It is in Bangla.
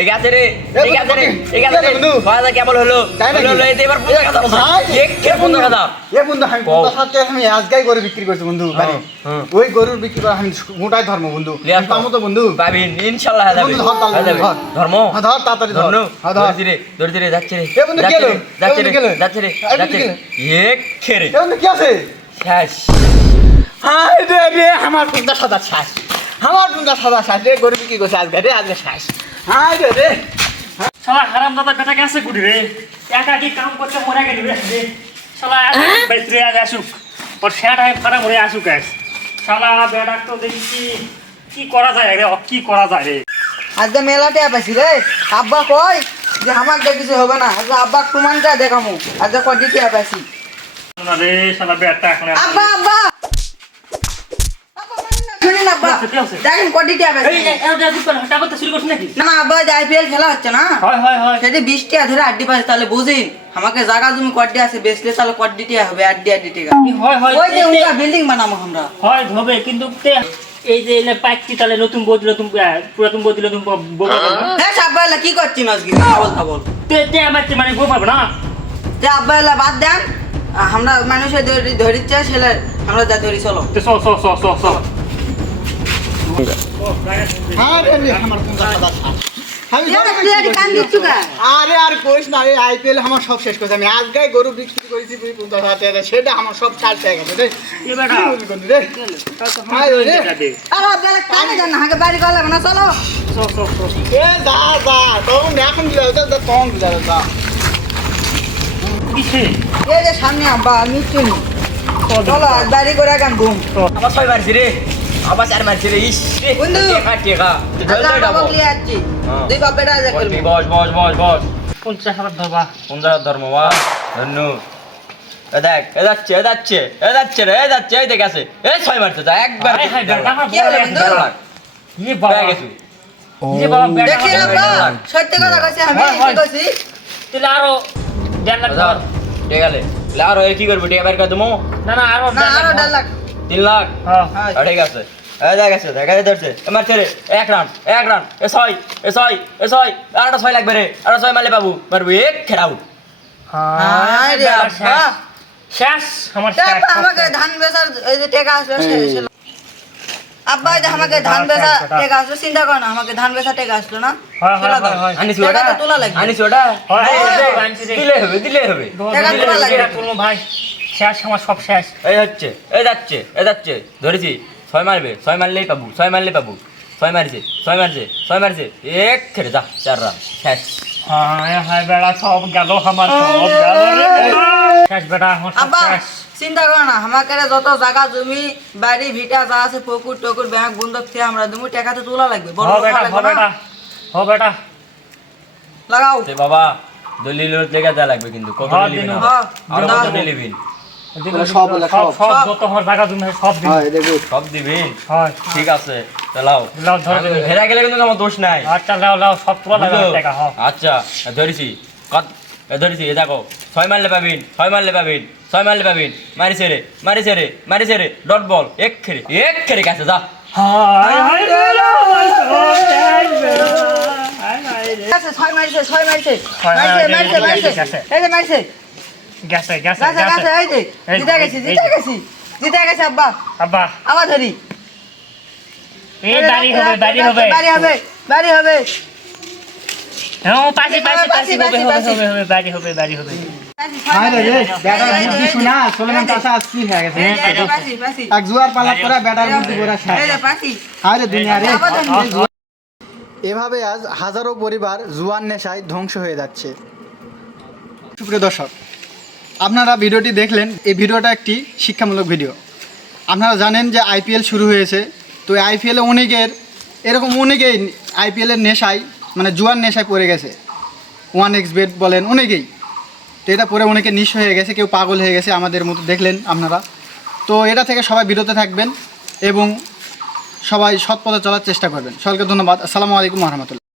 এগিয়ে আছে রে বন্ধু কথা কেমন হলো এতে এবার 15 কথা বলছ এক কে 15 কথা এ বন্ধু আমি 50 টাকা আমি আজকেই গরু বিক্রি করছি বন্ধু বাড়ি ওই গরুর বিক্রি করে আমি মোটাই ধর্ম বন্ধু পামো তো বন্ধু পাবিন ইনশাআল্লাহ হবে ধর্ম ধর তাড়াতাড়ি ধর ধরে যাচ্ছে রে এ বন্ধু গেল যাচ্ছে রে এক খেরে এ বন্ধু কি আছে শেষ হাই রে আমার 50 টাকা শেষ আমার 50 টাকা শেষ রে গরু বিক্রি করছে আজকে শেষ হাই রে শালা হারামজাদা বেটা গেছে কুড়ি রে একা কি কাম করতে মরে গেল রে শালা বাইরে আজ আসুক ওর শেয়ার হয় ফারা মরে আসুক আজ শালা বেটা তো দেখি কি করা যায় রে কি করা যায় রে আজকে মেলাতে পাইছি রে আব্বা কয় যে আমার কিছু হবে না আজকে আব্বা প্রমাণটা দেখামু আজকে কয়টি পাইছি না রে শালা বেটা এখন আব্বা আব্বা শুনুন আব্বা দেখেন কয়টি পাইছি এই টাকা তো শুরু করছিস নাকি না আব্বা আইপিএল খেলা হচ্ছে না হয় সেটা 20 টাকা ধরে আড্ডি পাইছে তাহলে বুঝিন আমাকে জায়গা জমি কয়টি আছে বেচলে তাহলে কয়টি টাকা হবে আড্ডি টাকা হয় ওই যে উনকা বিল্ডিং বানাবো আমরা হয় হবে কিন্তু এই যে এলে পাইছি তাহলে নতুন বদলে তুমি পুরাতন বদলে তুমি হ্যাঁ আব্বা এলা কি করছিস আজকে বল তে আমার মানে গো পাবো না যে আব্বা এলা বাদ দেন আমরা মানুষের ধরিচ্ছে ছেলে আমরা যা ধরি চলো তো সো আরে আমার 50 টাকা আমি কান দিচ্ছু কা আরে আর কইস না এই আইপিএল আমার সব শেষ করেছে আমি আজকেই গরু বিক্রি করেছি 50 টাকা সেটা আমার সব ছাড় হয়ে গেছে রে এ বেটা রে হাই রে আরে আব্বা কানে জান না আগে বাড়ি গলা না চলো সো এ যা তখন এখন দিলা তখন দিলা যা কিসে এই যে সামনে আব্বা আমি চলি চলো বাড়ি করে গান ঘুম আবার 6 মারছি রে আবার 4 মারছি রে ইস বন্ধু টেকা আল্লাহ ডাবল লিয়ে আসছি দুই বাপেরা যা করবি বস 50 হাজার ধরবা 15 ধর্ম বা ধন্য দেখ এ যাচ্ছে রে এই দেখ আছে এই 6 মারছে যা একবার কি হলো বন্ধু ই বাবা গেছে দেখি আব্বা সত্যি কথা কইছি আমি কি কইছি তাহলে আরো 1.5 লাখ ধর গেলে আর কি করবি টিয়া বের করে দেবো না আরো না আরো 1.5 লাখ 3 লাখ হ্যাঁ ঠিক আছে দেখা ধরছে মারছে রে এক রান এ 6 আরটা 6 লাগবে রে আর 6 মারলে পারবো এক খেরাউ হায় রে আব্বা শেষ আমার আব্বা আমাকে ধান বেচার এই যে টাকা আসবে সে আব্বা এই যে আমাকে ধান বেচা টাকা আসলো চিন্তা কর না আমাকে ধান বেচা টাকা আসলো না হয় আনিস ওটা তোলা লাগবে আনিস ওটা আনছি রে দিলে হবে টাকা তোলা লাগবে কোনো ভাই শেষ আমার সব শেষ এই যাচ্ছে ধরেছি 6 মারবে 6 মারলেই পাবো 6 মারছে এক খেরে যা 4 রান শেষ হায় বেড়া সব গেল আমার সব গেল রে শেষ বেটা আমার সব আব্বা শেষ চিন্তা কর না আমাকে যত জায়গা জমি বাড়ি ভিটা যা আছে পুকুর টকুর ব্যাংক বন্ধক থেকে আমরা দুমু টাকা তো তোলা লাগবে বড় হ বেটা লাগাও তে বাবা দলিল লেগে যা লাগবে কিন্তু কত দিবেন আর কত দিবেন সব যত হর জায়গা জমি সব দিন হ্যাঁ দেখো সব দিবেন হয় ঠিক আছে চালাও ধরে দেবে হেরা গেলে কিন্তু আমার দোষ নাই আচ্ছা লাও সব তোলা লাগবে টাকা হ আচ্ছা ধরেছি এ দেখো 6 মারলে পাবেন মারিছে রে ডট বল এক খেরে কাছে যা হায় হায় রে আছে ছয় মারছে এই যে মারছে গেছে এই যে জিতে গেছে আব্বা আবার ধরি এই বাড়ি হবে বাড়ি হবে হ্যাঁ পাশে হবে বাড়ি হবে হাই রে ব্যাটার বুদ্ধি শোনা সোলেমান চাচা আসছি হয়ে গেছে এক জুয়ার পালা করে ব্যাটার বুদ্ধি করে হাই রে দুনিয়া রে এভাবে আজ হাজারো পরিবার জুয়ার নেশায় ধ্বংস হয়ে যাচ্ছে সুপ্রিয় দর্শক আপনারা ভিডিওটি দেখলেন এই ভিডিওটা একটি শিক্ষামূলক ভিডিও আপনারা জানেন যে আইপিএল শুরু হয়েছে তো আইপিএলে অনেকেই আইপিএলের নেশায় মানে জুয়ার নেশায় পড়ে গেছে 1xBet বলেন অনেকেই তো এটা পরে অনেকে নিঃস্ব হয়ে গেছে কেউ পাগল হয়ে গেছে আমাদের মতো দেখলেন আপনারা তো এটা থেকে সবাই বিরত থাকবেন এবং সবাই সৎ পথে চলার চেষ্টা করবেন সকলকে ধন্যবাদ আসসালামু আলাইকুম ওয়া রাহমাতুল্লাহ।